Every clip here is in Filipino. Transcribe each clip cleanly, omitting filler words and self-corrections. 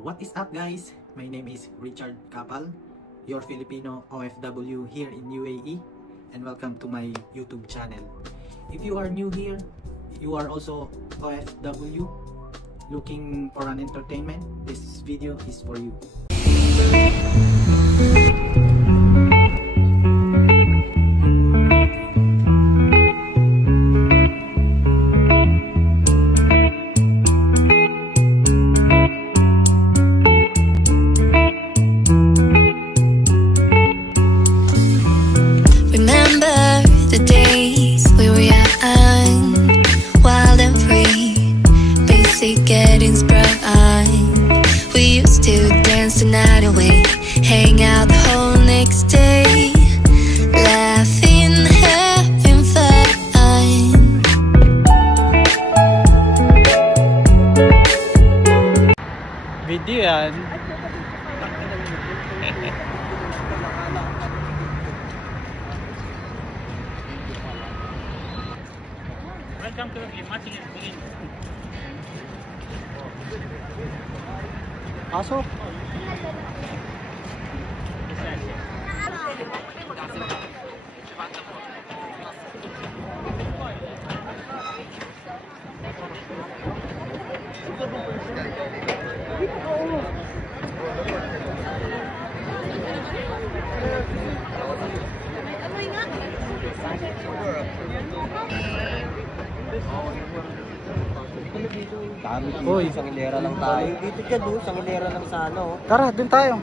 What is up guys? My name is Richard Kapal, your Filipino OFW here in UAE, and welcome to my YouTube channel. If you are new here, you are also OFW looking for an entertainment, this video is for you. Getting sprung, we used to dance the night away, hang out the whole next day, laughing, having fun. Video yan. Welcome to Matching and Green. Pasok. Uy, isang hilera lang tayo. Dito ka doon, isang hilera lang sa ano. Tara, dun tayo.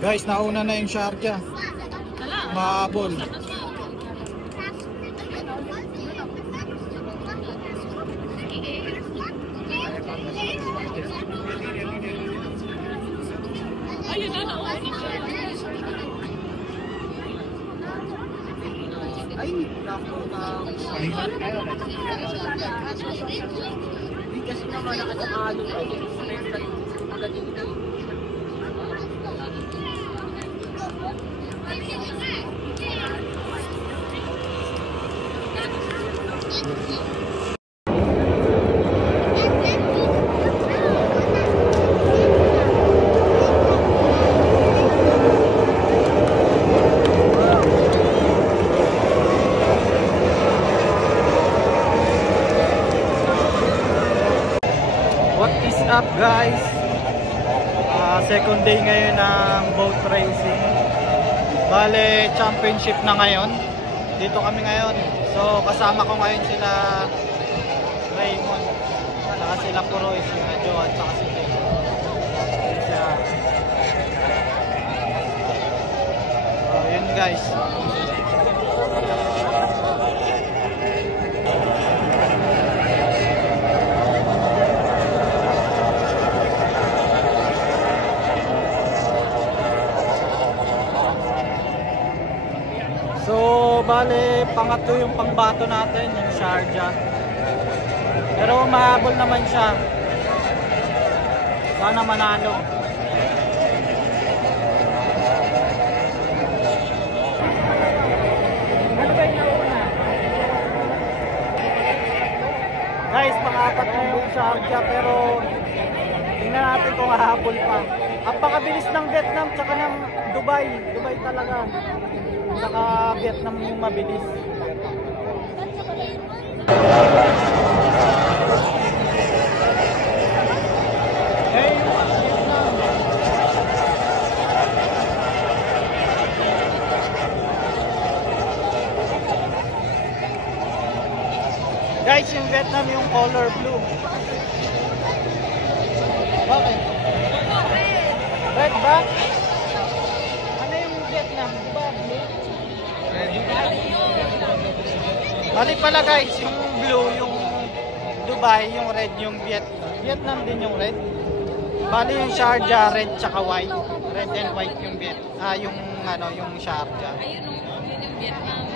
Guys, nauna na yung Sharjah. Mahabol. Ay, naku na. Hindi kasi naman nakasakalo kayo. What is up guys? Second day ngayon ng boat racing. Bale, championship na ngayon. Dito kami ngayon. So, kasama ko ngayon sila Raymond, saka sila Puroy, sila Joe, at saka si Jay. So, yun guys. So, bale, pangatlo yung pangbato natin, yung Sharjah. Pero mahabol naman siya. Sana manalo. Guys, pang-apat na yung Sharjah, pero tingnan natin kung hahabol pa. Ang pakabilis ng Vietnam tsaka ng Dubai talaga. Saka Vietnam yung mabilis. Guys, yung Vietnam yung color blue. Bakit? Red ba? Ano yung Vietnam? Diba blue? Balik pala guys, yung blue, yung Dubai, yung red, yung Vietnam din yung red. Bali yung Sharjah, red tsaka white. Red and white yung yung Sharjah. Ayun yung Vietnam.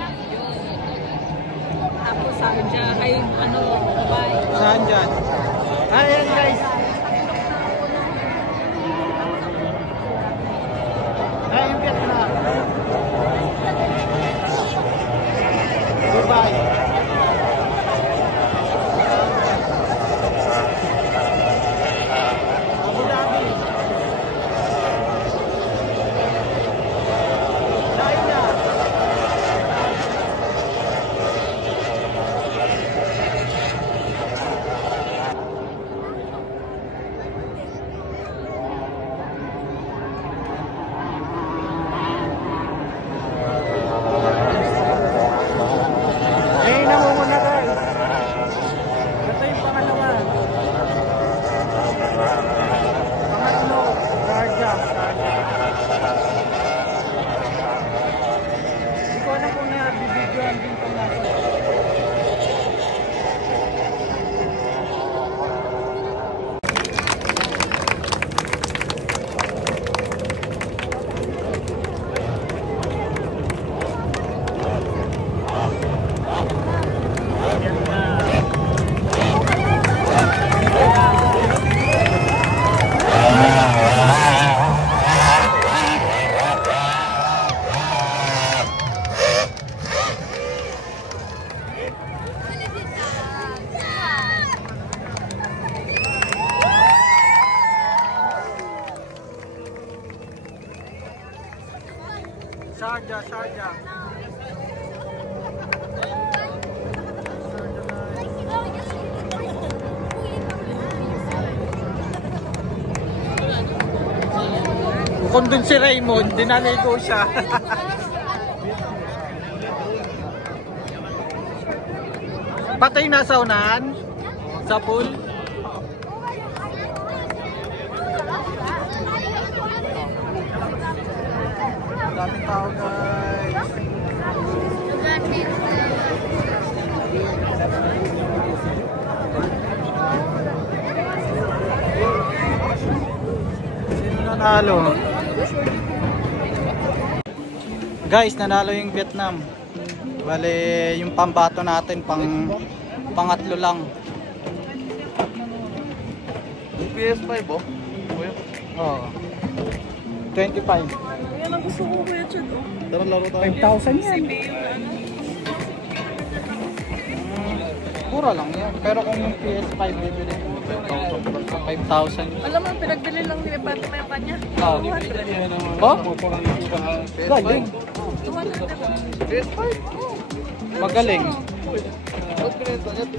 Tapos Sharjah ay Dubai. Saan dyan? Ayan guys. Ayan yung Vietnam. Dubai. Abu Dhabi. China. Sharjah. Kung dun si Raymond, dinaligo siya. Patay na sa unahan? Sa pool? Daming tao guys. Sino nanalo? Guys, nanalo yung Vietnam. Bale, yung pambato natin pangatlo lang. PS5 oh? Oo. 25. Yan ang gusto ko kuya Chad. Tara laro tayo. 5,000 yan. Mura lang yan. Pero kung yung PS5 bibili mo, 5,000. Alam mo, pinagbili lang nila pati pa yung kanya. Oh? 200. Oh? Galing. 200. PS5? Magaling.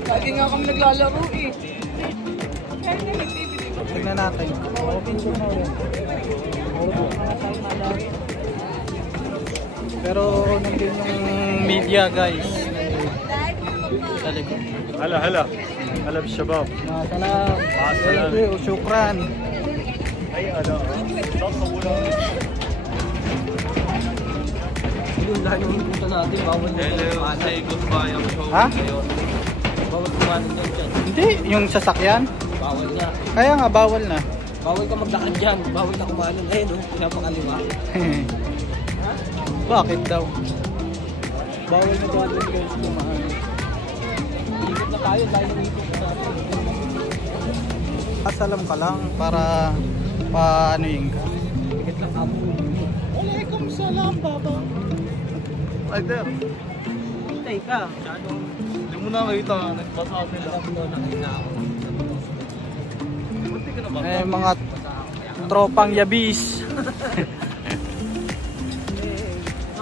Lagi nga kami naglalaro eh. Kaya nga nagbibili. Tignan natin. Pero nandun yung media guys. Sa likod. هلا بالشباب Salam. Thank you. Shukran. اي هلا Yung dahil yung punta natin, bawal na say goodbye ang show Ha? bawal kumanin yan dyan. Hindi. Yung sasakyan. Bawal na. Kaya nga bawal na. Bawal ka magdaan dyan. Bawal ka kumanin. Ayun oh, pinapakaliwa. Bakit daw? Bawal na bawal guys kumain. Ikot na tayo dahil ikot na natin. Asalam ka lang para paano yung ka. Ikot lang kamo. Walaikum salam baba. Ay there Hintay ka. Masyadong hindi mo nakita nagbasa sila alam mo nakita ako. buti ka na ba Mga tropang yabis.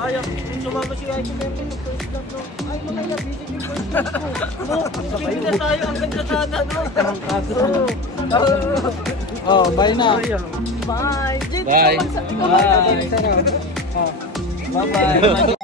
Sayang, kung sumama si Aiko Membe ng first love, no? Ay, mga nabisit yung first love ko. No, sige na tayo, ang ganda sana, no? Oh, bye na. Bye! Bye. Bye. Bye.